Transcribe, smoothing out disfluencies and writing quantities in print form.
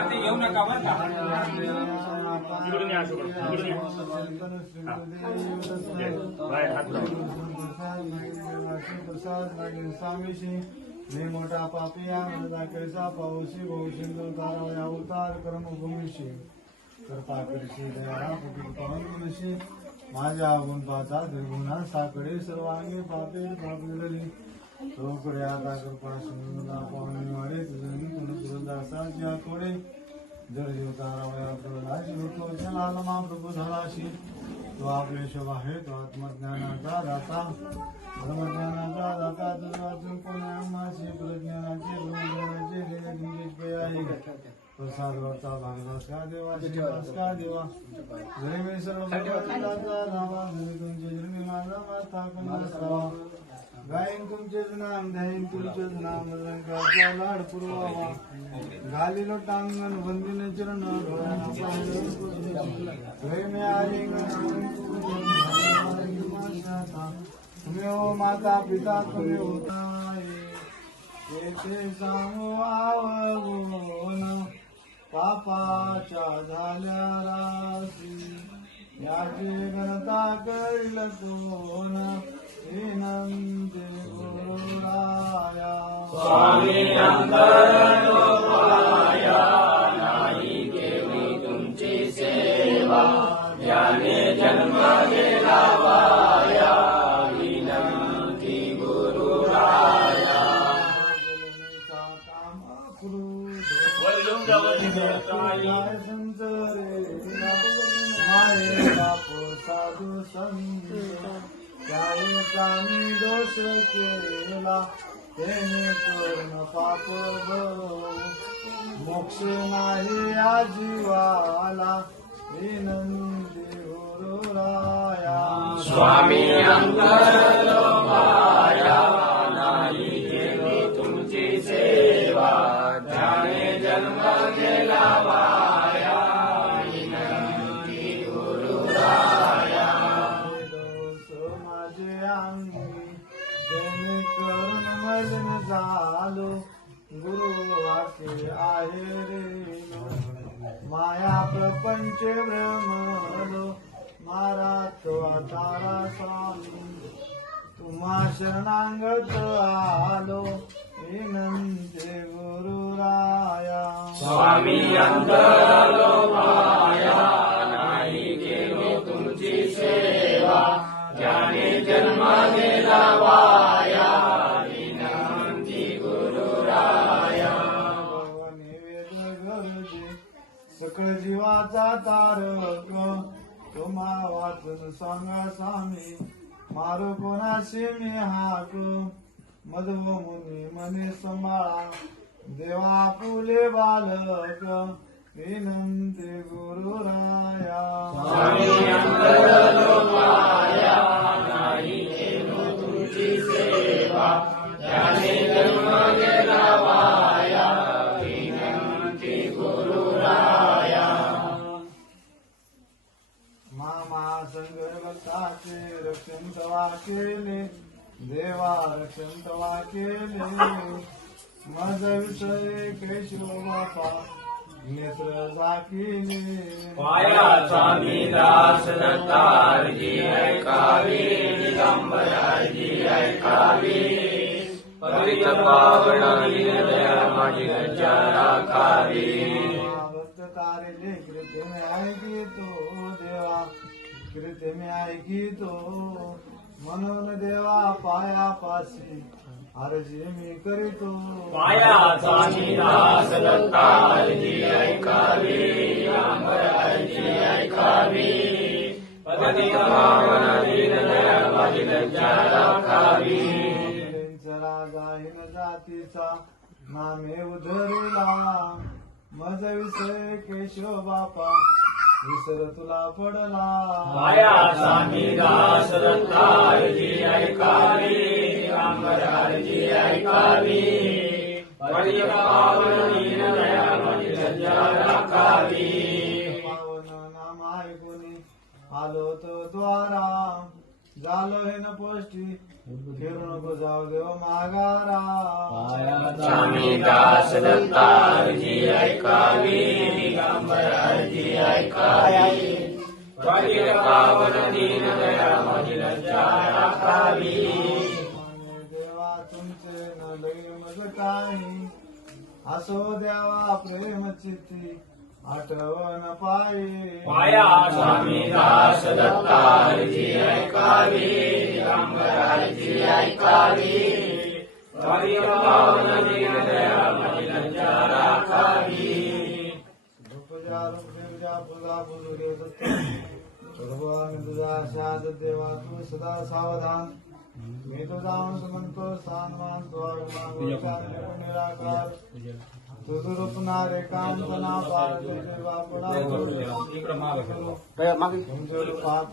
आरती घेऊ नका बरं का. इकडून या शुभ इकडून या बाहेर हात स्वामीशी मी मोठा पापी आनंदा कैसा पाऊसी भविष्य तारा अवतार कर्मभूमीशी कृपा करशी दया पाहूनशी माझ्या गुणपाचा त्रिगुणा साकडे सर्वांगी पापे पापी रोकडे आता कृपा सिंधुला पाहुणे वाळे तुझे दासाच्या कोडे जर जीवतारावया प्रल्हाशी होतो जनाला मा प्रभू धराशी तो आपले शोभा आहे तो आत्मज्ञानाचा दाता धर्मज्ञानाचा दाता तुझा वाचून कोणी आम्हाशी प्रज्ञानाचे गुणज्ञानाचे लिंगेश आहे प्रसाद वरचा भागदास का देवा श्रीवास का देवा जरी मी सर्व भगवंताचा नावा जरी तुमचे जन्मी माझा माता कन्या गायन तुमचे नाम ध्यान तुमचे नाम रंगाचा लाड पुरवावा घालीलो टांगण वंदिन चरण प्रेमे आलिंगन तुम्ही हो माता पिता तुम्ही होता येथे सांगू आवगुण पापाच्या झाल्या राशी याची गणता करील कोण विनंती गुरुराया स्वामी अंतरलोकाया नाही केली तुमची सेवा ज्याने जन्म गेला वाया विनंती गुरुराया काम क्रूर वरलून संसरे मारे बापो साधू संत त्याने कामी दोष केला त्याने पूर्ण पाप मोक्ष नाही या जीवाला विनंती गुरुराया स्वामी अंतरलोकाया नाही केली तुमची सेवा ज्याने जन्म गेला वाया विनंती गुरुराया माझे अंगी जेणे करून मलिन झालो गुरु वाके आहे रे माया प्रपंच भ्रमलो मारा तो तारा स्वामी तुम्हा शरणांगत आलो विनंती गुरुराया स्वामी अंतरलोकाया नाही केली तुमची सेवा ज्याने जन्म गेला वाया विनंती गुरुराया निवेद गरजे सकळ जीवाचा तारक तुम्हा वाचन सांगा स्वामी मारू कोणाशी मी हाक मधव मुनी मने सांभाळा देवा फुले बालक विनंती गुरुराया स्वामी अंतरलोकाया नाही केली तुमची सेवा ज्याने जन्म गेला वाया विनंती गुरुराया मामा संगर भक्ताचे रक्षण तवा केले देवा रक्षण तवा केले मज विषय केशव बापा नेत्र दाखिले पाया स्वामी दास दत्तारजी ऐकावी दिगंबराजी ऐकावी पवित पावन दया माझी लज्जा राखावी भक्त तारे कृत्य में ऐकी तो देवा कृत्य में ऐकी तो म्हणून देवा पाया पासी अर्जी मी करीतो पाया स्वामी दास दत्तारजी ऐकावी दिगंबराजी ऐकावी पवित पावन दया माझी लज्जा राखावी राजा हिन जातीचा नामे उधरला मज विषय केशव बापा विसर तुला पडला माया स्वामी दास दत्तारजी ऐकावी दिगंबराजी ऐकावी पवित पावन दया माझी लज्जा राखावी पावन नाम ऐकून आलो तो द्वारा झालो हे न पोष्टी फिरू नको जाऊ देव माघारा स्वामी दास दत्तारजी ऐकावी पतित पावन दीन दयाळ माझी लज्जा राखावी मान्य देवा तुमचे न लय मज काही असो द्यावा प्रेम चित्ती आठवण पायी पाया स्वामी दास दत्ता हरजी ऐकावी दिगंबर हरजी ऐकावी पतित पावन दीन दयाळ माझी लज्जा राखावी तुझ्या रुपया फुला फुलुरे दत्त सर्वांग तुझ्या शाद देवा तू सदा सावधान मी तुझा अंश म्हणतो स्थान मानतो निराकार तुझुरूपणारे कांतना पार तुझे बापडा तुमचे रूप पाहता